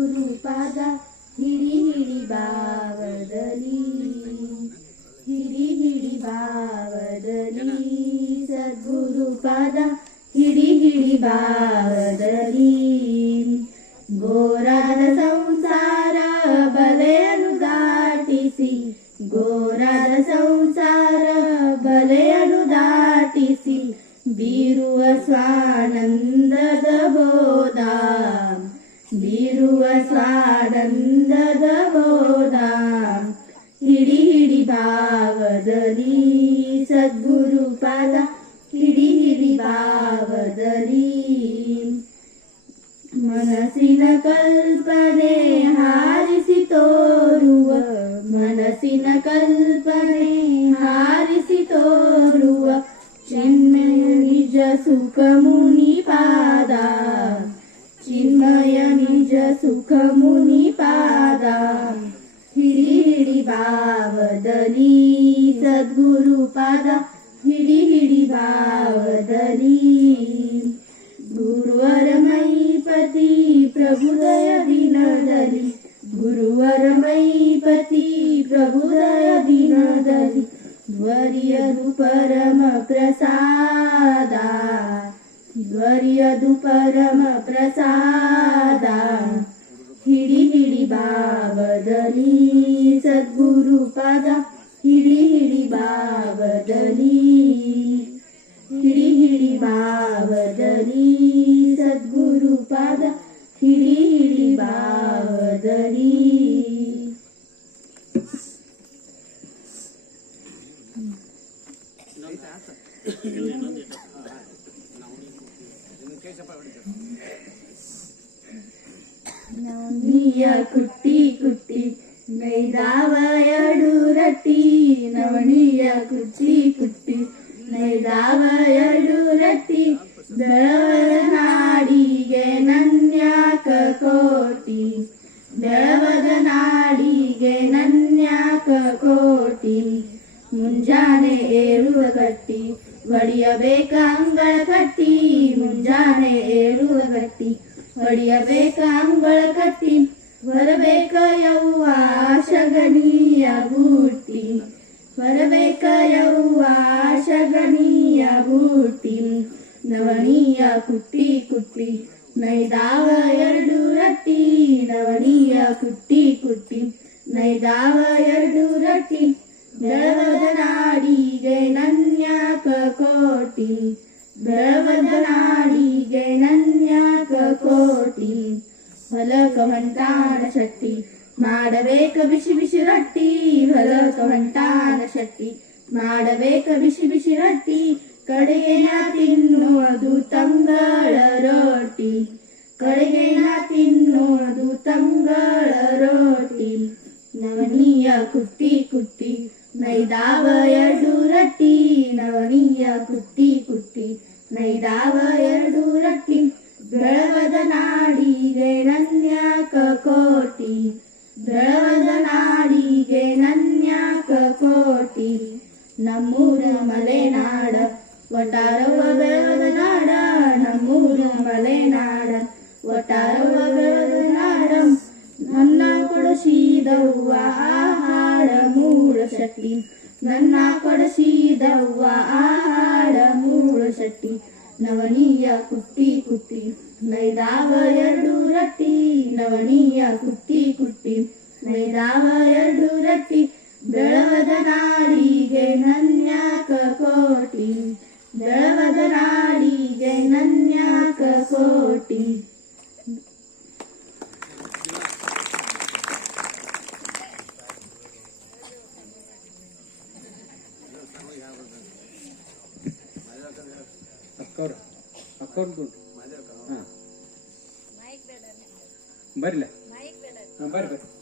ಸದ್ಗುರುಪಾದ ಹಿಡಿ ಹಿಡಿ ಭಾವದಲ್ಲಿ ಹಿಡಿ ಹಿಡಿ ಭಾವದಲ್ಲಿ ಸದ್ಗುರುಪಾದ ಹಿಡಿ ಹಿಡಿ ಭಾವದಲ್ಲಿ ಘೋರಾದ ಸಂಸಾರ ಬಲೆಯನ್ನು ದಾಟಿಸಿ ಘೋರಾದ ಸಂಸಾರ ಬಲೆಯನ್ನು ದಾಟಿಸಿ ಬೀರುವ ಸ್ವಾನಂದದ ಬೋಧ ಬೀರುವ ಸ್ವಾನಂದದ ಬೋಧ ಹಿಡಿ ಹಿಡಿ ಭಾವದಲ್ಲಿ ಸದ್ಗುರುಪಾದ ಹಿಡಿ ಹಿಡಿ ಭಾವದಲ್ಲಿ ಮನಸ್ಸಿನ ಕಲ್ಪನೆ ಹಾರಿಸಿ ತೋರುವ ಮನಸ್ಸಿನ ಕಲ್ಪನೆ ಹಾರಿಸಿ ತೋರುವ ಚಿನ್ಮಯ ನಿಜ ಸುಖ ಮುನಿ ಪಾದ ಚಿನ್ಮಯ ನಿಜ ಸುಖ ಮುನಿ ಪಾದ ಹಿಡಿ ಹಿಡಿ ಭಾವದಲ್ಲಿ ಸದ್ಗುರುಪಾದ ಹಿಡಿ ಹಿಡಿ ಭಾವದಲ್ಲಿ ಗುರುವರ ಮೈಪತಿ ಪ್ರಭುದಯ ದಿನದಲ್ಲಿ ಗುರುವರ ಮೈಪತಿ ಪ್ರಭುದಯ ದಿನದಲ್ಲಿ ಧ್ವರ್ಯದು ಪರಮ ಪ್ರಸಾದ ಧ್ವರ್ಯದು ಪರಮ ಪ್ರಸಾದ ಹಿಡಿ ಹಿಡಿ ಭಾವದಲ್ಲಿ ಸದ್ಗುರುಪಾದ ಹಿಡಿ ಹಿಡಿ ಭಾವದಲ್ಲಿ ಹಿಡಿ ಹಿಡಿ ಭಾವದಲ್ಲಿ ಸದ್ಗುರುಪಾದ ಹಿಡಿ ಹಿಡಿ ಭಾವದಲ್ಲಿ ನವನಿಯ ಕುಟ್ಟಿ ಕುಟ್ಟಿ ನೈದಾವ ಎರಡು ರಟ್ಟಿ ನವನಿಯ ಕುಟ್ಟಿ ಕುಟ್ಟಿ ನೈದಾವ ಎರಡು ರಟ್ಟಿ ಬೆಳವದ ನಾಡಿಗೆ ನನ್ಯಾಕ ಕೋಟಿ ಬೆಳವದ ನಾಡಿಗೆ ನನ್ಯಾಕ ಕೋಟಿ ಮುಂಜಾನೆ ಏಳುವ ಕಟ್ಟಿ ಹೊಡಿಯಬೇಕ ಅಂಗಳ ಕಟ್ಟಿ ಮುಂಜಾನೆ ಏಳುವ ಕಟ್ಟಿ ಹೊಡಿಯಬೇಕ ಅಂಗಳ ಕಟ್ಟಿ ಹೊರಬೇಕ ಯವ್ವ ಶಗನಿಯ ಬೂಟಿ ಹೊರಬೇಕ ಯವ್ವ ಶಗನಿಯ ಬೂಟಿ ನವನಿಯ ಕುಟ್ಟಿ ಕುಟ್ಟಿ ನೈದಾವ ಎರಡು ರಟ್ಟಿ ನವನಿಯ ಕುಟ್ಟಿ ಕುಟ್ಟಿ ನೈದಾವ ಎರಡು ರಟ್ಟಿ ಬೆಳವದ ನಾಡಿಗೆ ನನ್ಯಾಕ ಕೋಟಿ ಬೆಳವದ ನಾಡಿಗೆ ನನ್ಯಾಕ ಕೋಟಿ ಹೊಲಕ ಹೊಂಟಾನ ಶೆಟ್ಟಿ ಮಾಡಬೇಕ ಬಿಸಿ ಬಿಸಿ ರೊಟ್ಟಿ ಹೊಲಕ ಹೊಂಟಾನ ಶೆಟ್ಟಿ ಮಾಡಬೇಕ ಬಿಸಿ ಬಿಸಿ ರೊಟ್ಟಿ ಕಡೆಗೆನ ತಿನ್ನೋದು ತಂಗಳ ರೋಟಿ ಕಡೆಗೆನ ತಿನ್ನೋದು ತಂಗಳ ರೋಟಿ ನವನಿಯ ಕುಟ್ಟಿ ಕುಟ್ಟಿ ನೈದಾವ ಎರಡು ರಟ್ಟಿ ನವನಿಯ ಕುಟ್ಟಿ ಕುಟ್ಟಿ ನೈದಾವ ಎರಡು ರಟ್ಟಿ ಬೆಳವದ ನಾಡಿಗೆ ನನ್ಯಾಕ ಕೋಟಿ ಬೆಳವದ ನಾಡಿಗೆ ನನ್ಯಾಕ ಕೋಟಿ ನಮ್ಮೂರ ಮಲೆನಾಡ ಒಟ್ಟಾರವ ಬೆಳವದ ನಾಡ ನಮ್ಮೂರ ಮಲೆನಾಡ ಒಟ್ಟಾರವ ಬೆಳವದ ನಾಡ ನನ್ನ ಕೊಡಸಿದವ್ವ ಆಹಾರ ಮೂಳ ಶಕ್ತಿ ನನ್ನ ಕೊಡಸಿದವ್ವ ಆಹಾರ ಮೂಳ ಶಕ್ತಿ ನವನಿಯ ಕುಟ್ಟಿ ಕುಟ್ಟಿ ನೈದಾವ ಎರಡು ರಟ್ಟಿ ನವನಿಯ ಕುಟ್ಟಿ ಕುಟ್ಟಿ ನೈದಾವ ಎರಡು ರಟ್ಟಿ ಬೆಳವದ ನಾಡಿಗೆ ನನ್ಯಾಕ ಕೋಟಿ ಬೆಳವದ ನಾಡಿಗೆ ನನ್ಯಾಕ ಕೋಟಿ ಅಕೌಂಟ್ ಹಾಂ ಬರ್ರಿ ಬರ್ರಿ